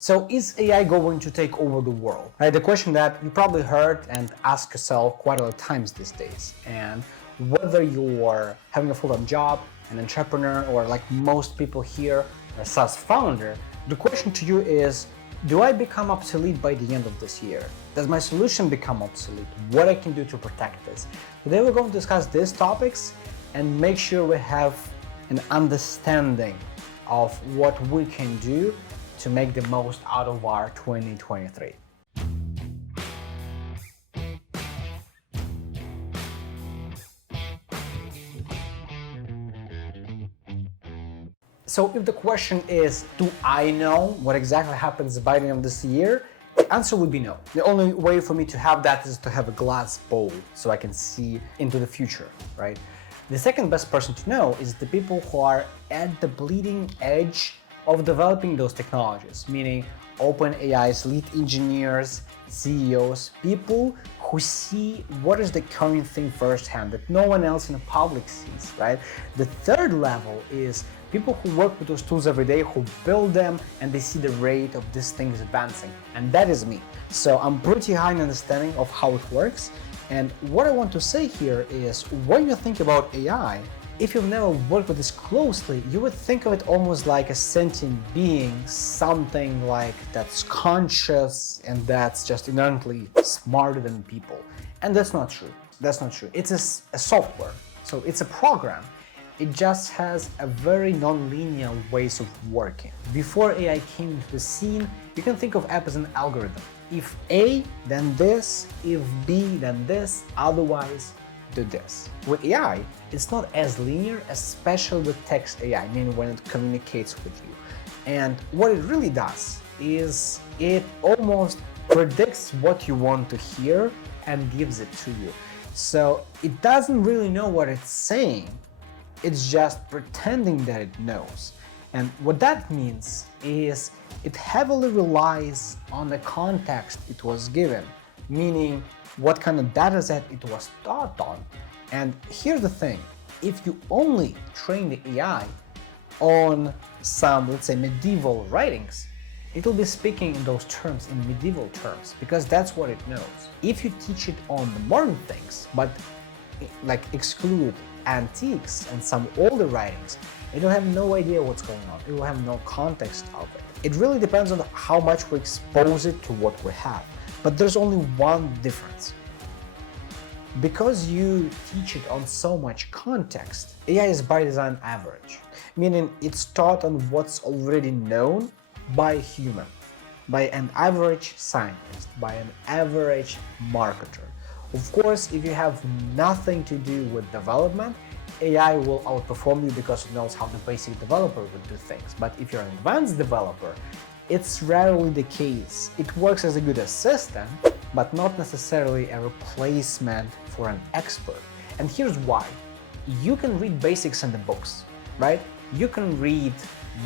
So is AI going to take over the world? Right, the question that you probably heard and ask yourself quite a lot of times these days. And whether you're having a full-time job, an entrepreneur, or like most people here, a SaaS founder, the question to you is, do I become obsolete by the end of this year? Does my solution become obsolete? What I can do to protect this? Today we're going to discuss these topics and make sure we have an understanding of what we can do to make the most out of our 2023. So if the question is, do I know what exactly happens by the end of this year? The answer would be no. The only way for me to have that is to have a glass bowl so I can see into the future, right? The second best person to know is the people who are at the bleeding edge of developing those technologies, meaning OpenAI's lead engineers, CEOs, people who see what is the current thing firsthand that no one else in the public sees, right? The third level is people who work with those tools every day, who build them, and they see the rate of these things advancing. And that is me. So I'm pretty high in understanding of how it works. And what I want to say here is, when you think about AI, if you've never worked with this closely, you would think of it almost like a sentient being, something like that's conscious and that's just inherently smarter than people. And that's not true. That's not true. It's a software, so it's a program. It just has a very non-linear ways of working. Before AI came into the scene, you can think of app as an algorithm. If A, then this, if B, then this, otherwise do this. With AI, it's not as linear, especially with text AI, meaning when it communicates with you. And what it really does is it almost predicts what you want to hear and gives it to you. So it doesn't really know what it's saying, it's just pretending that it knows. And what that means is it heavily relies on the context it was given, meaning what kind of data set it was taught on. And here's the thing, if you only train the AI on some, let's say, medieval writings, it will be speaking in those terms, in medieval terms, because that's what it knows. If you teach it on the modern things, but like exclude antiques and some older writings, it will have no idea what's going on. It will have no context of it. It really depends on how much we expose it to what we have. But there's only one difference. Because you teach it on so much context, AI is by design average, meaning it's taught on what's already known by a human, by an average scientist, by an average marketer. Of course, if you have nothing to do with development, AI will outperform you because it knows how the basic developer would do things. But if you're an advanced developer, it's rarely the case. It works as a good assistant, but not necessarily a replacement for an expert. And here's why. You can read basics in the books, right? You can read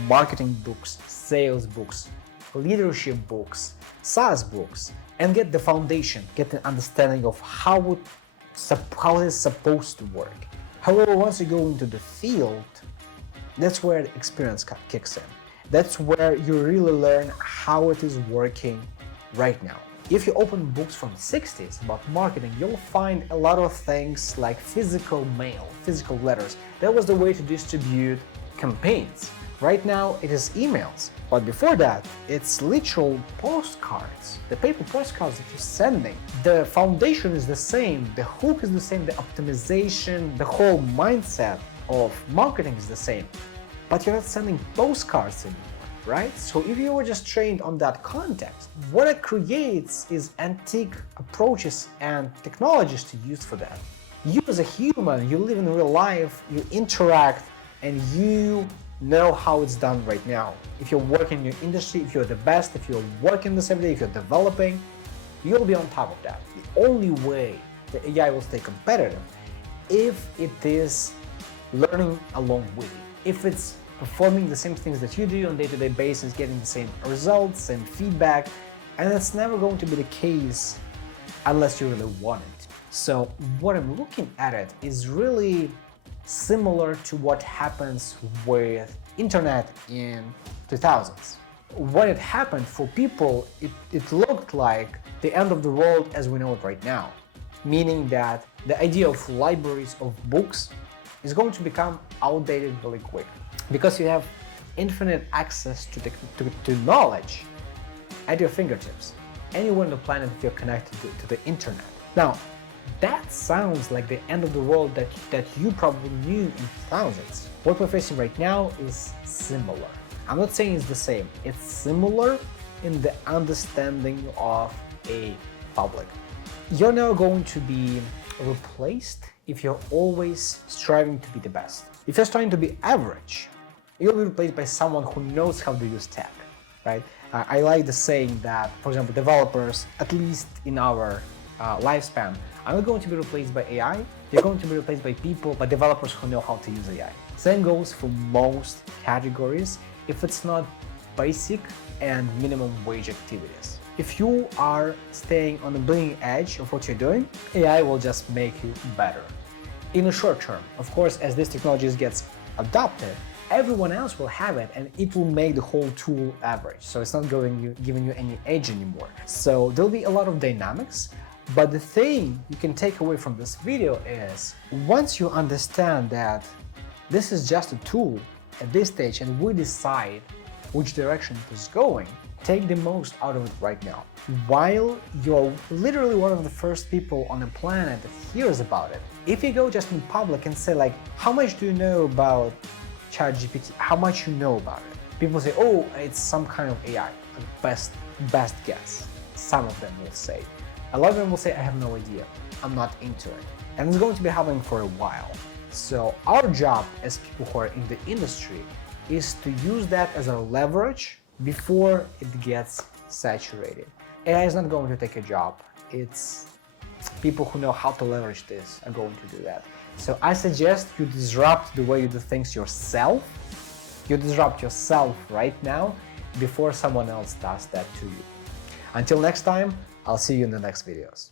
marketing books, sales books, leadership books, SaaS books, and get the foundation, get the understanding of how it's supposed to work. However, once you go into the field, that's where the experience kicks in. That's where you really learn how it is working right now. If you open books from the 60s about marketing, you'll find a lot of things like physical mail, physical letters. That was the way to distribute campaigns. Right now, it is emails. But before that, it's literal postcards, the paper postcards that you're sending. The foundation is the same, the hook is the same, the optimization, the whole mindset of marketing is the same. But you're not sending postcards anymore, right? So if you were just trained on that context, what it creates is antique approaches and technologies to use for that. You as a human, you live in real life, you interact, and you know how it's done right now. If you're working in your industry, if you're the best, if you're working this every day, if you're developing, you'll be on top of that. The only way the AI will stay competitive if it is learning along with you. If it's performing the same things that you do on a day-to-day basis, getting the same results, same feedback, and it's never going to be the case unless you really want it. So what I'm looking at it is really similar to what happens with internet in 2000s. when it happened for people, it looked like the end of the world as we know it right now. Meaning that the idea of libraries of books is going to become outdated really quick. Because you have infinite access to knowledge at your fingertips. Anywhere on the planet if you're connected to the internet. Now, that sounds like the end of the world that you probably knew in thousands. What we're facing right now is similar. I'm not saying it's the same. It's similar in the understanding of a public. You're now going to be replaced if you're always striving to be the best. If you're trying to be average, you'll be replaced by someone who knows how to use tech, right? I like the saying that, for example, developers, at least in our lifespan, are not going to be replaced by AI. They're going to be replaced by people, by developers who know how to use AI. Same goes for most categories, if it's not basic and minimum wage activities. If you are staying on the bleeding edge of what you're doing, AI will just make you better. In the short term, of course, as this technology gets adopted, everyone else will have it and it will make the whole tool average. So it's not giving you any edge anymore. So there'll be a lot of dynamics, but the thing you can take away from this video is once you understand that this is just a tool at this stage and we decide which direction it is going, take the most out of it right now. While you're literally one of the first people on the planet that hears about it. If you go just in public and say like, how much do you know about ChatGPT? How much you know about it? People say, oh, it's some kind of AI. Best guess. Some of them will say. A lot of them will say, I have no idea. I'm not into it. And it's going to be happening for a while. So our job as people who are in the industry is to use that as a leverage before it gets saturated. AI is not going to take a job. It's people who know how to leverage this are going to do that. So I suggest you disrupt the way you do things yourself. You disrupt yourself right now before someone else does that to you. Until next time, I'll see you in the next videos.